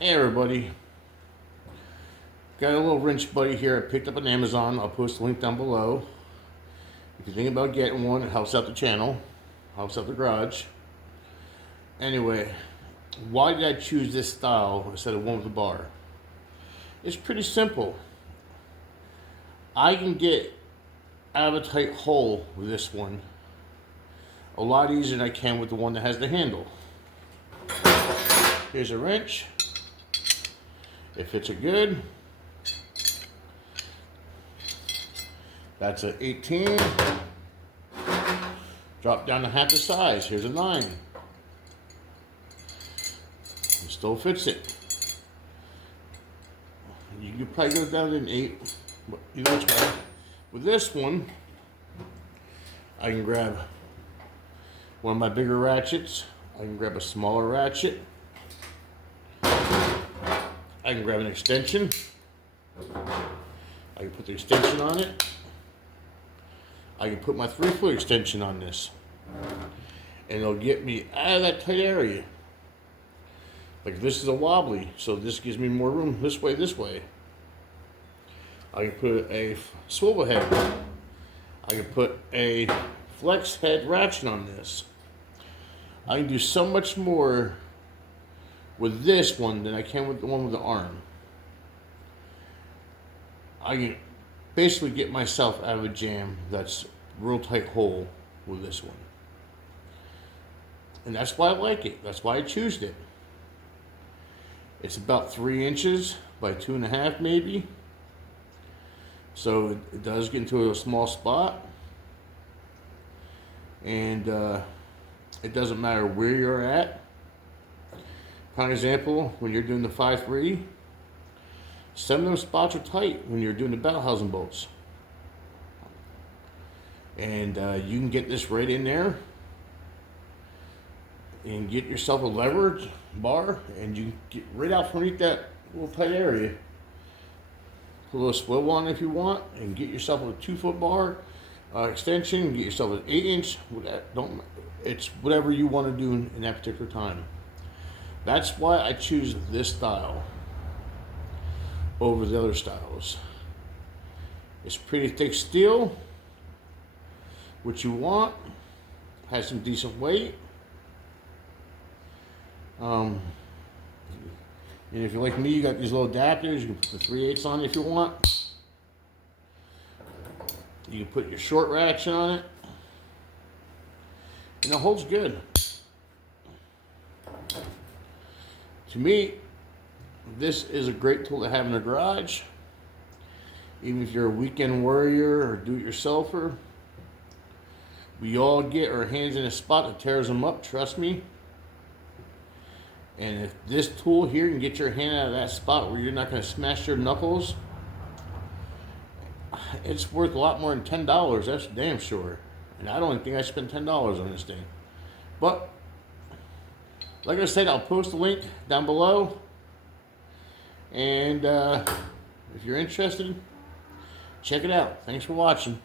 Hey everybody, got a little wrench buddy here I picked up on Amazon. I'll post the link down below. If you're thinking about getting one, it helps out the channel, helps out the garage. Anyway, why did I choose this style instead of one with the bar? It's pretty simple. I can get out of a tight hole with this one a lot easier than I can with the one that has the handle. Here's a wrench. It fits it good. That's an 18. Drop down to half the size. Here's a 9. It still fits it. You could probably go down to an 8, but either which way. With this one, I can grab one of my bigger ratchets. I can grab a smaller ratchet. I can grab an extension. I can put the extension on it. I can put my 3-foot extension on this. And it'll get me out of that tight area. Like this is a wobbly, so this gives me more room this way, this way. I can put a swivel head. I can put a flex head ratchet on this. I can do so much more with this one than I can with the one with the arm. I can basically get myself out of a jam that's real tight hole with this one. And that's why I like it. That's why I choose it. It's about 3 inches by 2.5 maybe. So it does get into a small spot. And it doesn't matter where you're at. Prime example, when you're doing the 5-3, some of those spots are tight when you're doing the bell housing bolts. And you can get this right in there and get yourself a leverage bar, and you can get right out from underneath that little tight area. Put a little swivel on it if you want, and get yourself a 2-foot bar extension, get yourself an 8-inch. It's whatever you want to do in that particular time. That's why I choose this style over the other styles. It's pretty thick steel, what you want, has some decent weight. And if you're like me, you got these little adapters, you can put the 3/8 on it if you want. You can put your short ratchet on it, and it holds good. To me, this is a great tool to have in the garage. Even if you're a weekend warrior or do-it-yourselfer, we all get our hands in a spot that tears them up, trust me. And if this tool here can get your hand out of that spot where you're not going to smash your knuckles, it's worth a lot more than $10, that's damn sure. And I don't even think I spent $10 on this thing. But like I said, I'll post the link down below. And if you're interested, check it out. Thanks for watching.